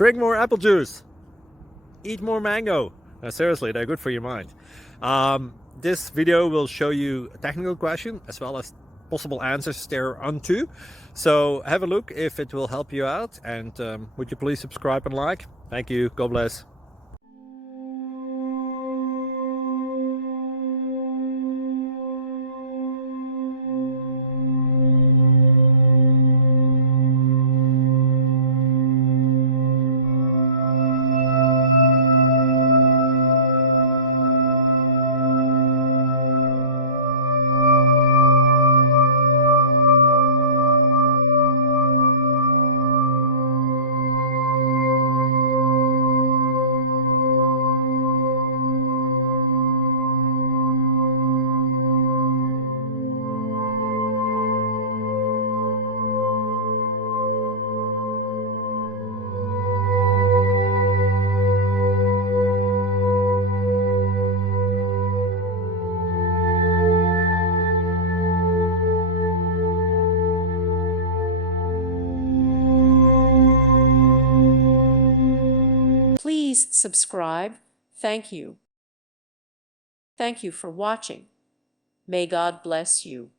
Drink more apple juice. Eat more mango. Seriously, they're good for your mind. This video will show you a technical question as well as possible answers thereunto. So have a look if it will help you out, and would you please subscribe and like? Thank you. God bless. Please subscribe. Thank you. Thank you for watching. May God bless you.